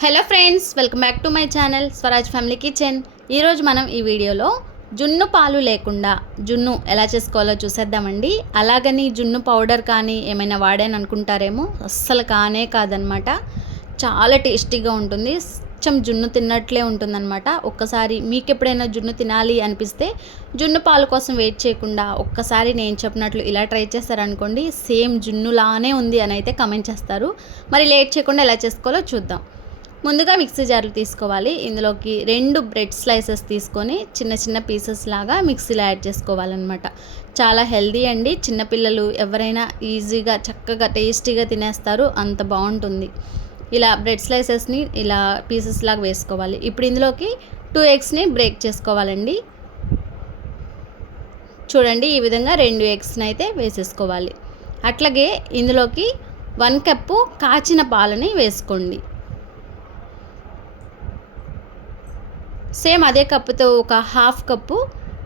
Hello friends welcome back to my channel Swaraj family kitchen ఈరోజు మనం ఈ వీడియోలో జున్ను పాలు లేకుండా జున్ను ఎలా చేసుకోవాలో చూసేద్దామండి. అలాగని జున్ను పౌడర్ కానీ ఏమైనా వాడాను అనుకుంటారేమో అస్సలు కానే కాదనమాట. చాలా టేస్టీగా ఉంటుంది కొంచెం జున్ను తిన్నట్లే ఉంటుందన్నమాట ఒక్కసారి మీకు ఎప్పుడైనా జున్ను తినాలి అనిపిస్తే జున్ను పాలు కోసం వెయిట్ చేయకుండా ఒక్కసారి నేను చెప్పినట్లు ఇలా ట్రై చేస్తారనుకోండి సేమ్ జున్నులానే ఉంది అని అయితే కమెంట్ చేస్తారు. మరి లేట్ చేయకుండా ఎలా చేసుకోవాలో చూద్దాం. ముందుగా మిక్సీ జార్లు తీసుకోవాలి. ఇందులోకి రెండు బ్రెడ్ స్లైసెస్ తీసుకొని చిన్న చిన్న పీసెస్ లాగా మిక్సీలో యాడ్ చేసుకోవాలన్నమాట. చాలా హెల్దీ అండి. చిన్నపిల్లలు ఎవరైనా ఈజీగా చక్కగా టేస్టీగా తినేస్తారు. అంత బాగుంటుంది. ఇలా బ్రెడ్ స్లైసెస్ని ఇలా పీసెస్ లాగా వేసుకోవాలి. ఇప్పుడు ఇందులోకి టూ ఎగ్స్ని బ్రేక్ చేసుకోవాలండి. చూడండి ఈ విధంగా రెండు ఎగ్స్ని అయితే వేసేసుకోవాలి. అట్లాగే ఇందులోకి వన్ కప్పు కాచిన పాలని వేసుకోండి. సేమ్ అదే కప్పుతో ఒక హాఫ్ కప్పు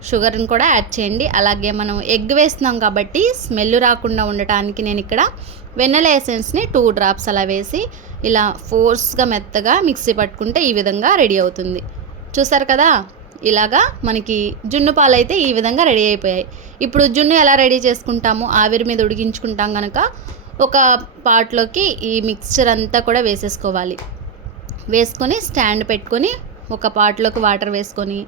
షుగర్ని కూడా యాడ్ చేయండి. అలాగే మనం ఎగ్ వేస్తున్నాం కాబట్టి స్మెల్ రాకుండా ఉండటానికి నేను ఇక్కడ వెన్నెల ఎసెన్స్ని టూ డ్రాప్స్ అలా వేసి ఇలా ఫోర్స్గా మెత్తగా మిక్సీ పట్టుకుంటే ఈ విధంగా రెడీ అవుతుంది. చూసారు కదా? ఇలాగా మనకి జున్ను పాలు అయితే ఈ విధంగా రెడీ అయిపోయాయి. ఇప్పుడు జున్ను ఎలా రెడీ చేసుకుంటాము ఆవిరి మీద ఉడికించుకుంటాం కనుక ఒక పాట్లోకి ఈ మిక్స్చర్ అంతా కూడా వేసేసుకోవాలి. వేసుకొని స్టాండ్ పెట్టుకొని ఒక పాట్లోకి వాటర్ వేసుకొని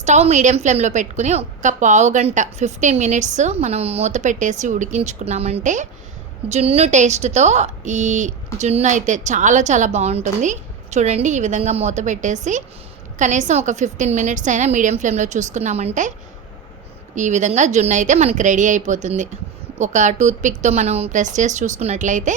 స్టవ్ మీడియం ఫ్లేమ్లో పెట్టుకుని ఒక పావు గంట ఫిఫ్టీన్ మినిట్స్ మనం మూత పెట్టేసి ఉడికించుకున్నామంటే జున్ను టేస్ట్తో ఈ జున్ను అయితే చాలా చాలా బాగుంటుంది. చూడండి ఈ విధంగా మూత పెట్టేసి కనీసం ఒక ఫిఫ్టీన్ మినిట్స్ అయినా మీడియం ఫ్లేమ్లో చూసుకున్నామంటే ఈ విధంగా జున్ను అయితే మనకి రెడీ అయిపోతుంది. ఒక టూత్పిక్తో మనం ప్రెస్ చేసి చూసుకున్నట్లయితే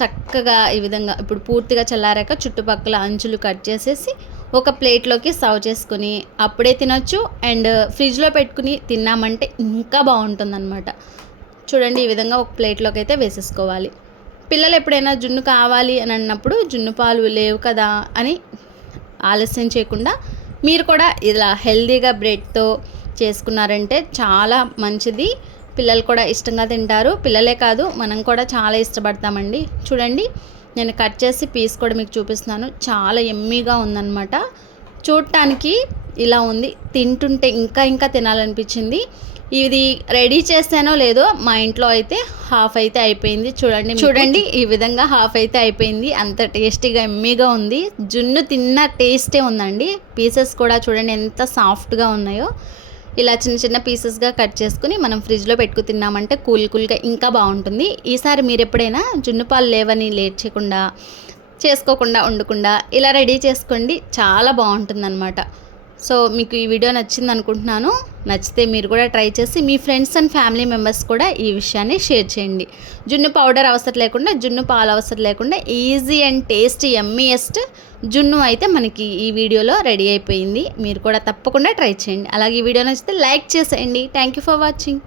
చక్కగా ఈ విధంగా ఇప్పుడు పూర్తిగా చల్లారాక చుట్టుపక్కల అంచులు కట్ చేసేసి ఒక ప్లేట్లోకి సర్వ్ చేసుకుని అప్పుడే తినొచ్చు అండ్ ఫ్రిడ్జ్లో పెట్టుకుని తిన్నామంటే ఇంకా బాగుంటుందన్నమాట. చూడండి ఈ విధంగా ఒక ప్లేట్లోకి అయితే వేసేసుకోవాలి. పిల్లలు ఎప్పుడైనా జున్ను కావాలి అని అన్నప్పుడు జున్ను పాలు లేవు కదా అని ఆలస్యం చేయకుండా మీరు కూడా ఇలా హెల్తీగా బ్రెడ్తో చేసుకున్నారంటే చాలా మంచిది. పిల్లలు కూడా ఇష్టంగా తింటారు. పిల్లలే కాదు మనం కూడా చాలా ఇష్టపడతామండి. చూడండి నేను కట్ చేసి పీస్ కూడా మీకు చూపిస్తున్నాను. చాలా ఎమ్మీగా ఉందన్నమాట. చూడటానికి ఇలా ఉంది. తింటుంటే ఇంకా ఇంకా తినాలనిపించింది. ఇది రెడీ చేస్తానో లేదో మా ఇంట్లో అయితే హాఫ్ అయితే అయిపోయింది. చూడండి చూడండి. ఈ విధంగా హాఫ్ అయితే అయిపోయింది. అంత టేస్టీగా ఎమ్మీగా ఉంది. జున్ను తిన్న టేస్టే ఉందండి. పీసెస్ కూడా చూడండి ఎంత సాఫ్ట్గా ఉన్నాయో. ఇలా చిన్న చిన్న పీసెస్గా కట్ చేసుకుని మనం ఫ్రిడ్జ్లో పెట్టుకు తిన్నామంటే కూల్ కూల్గా ఇంకా బాగుంటుంది. ఈసారి మీరు ఎప్పుడైనా జున్ను పాలు లేవని లేట్ చేయకుండా చేసుకోకుండా ఉండకుండా ఇలా రెడీ చేసుకోండి చాలా బాగుంటుందన్నమాట. సో మీకు ఈ వీడియో నచ్చింది అనుకుంటున్నాను. నచ్చితే మీరు కూడా ట్రై చేసి మీ ఫ్రెండ్స్ అండ్ ఫ్యామిలీ మెంబర్స్ కూడా ఈ విషయాన్ని షేర్ చేయండి. జున్ను పౌడర్ అవసరం లేకుండా జున్ను పాలు అవసరం లేకుండా ఈజీ అండ్ టేస్టీ ఎమ్మీయెస్ట్ జున్ను అయితే మనకి ఈ వీడియోలో రెడీ అయిపోయింది. మీరు కూడా తప్పకుండా ట్రై చేయండి. అలాగే ఈ వీడియో నచ్చితే లైక్ చేసేయండి. Thank you for watching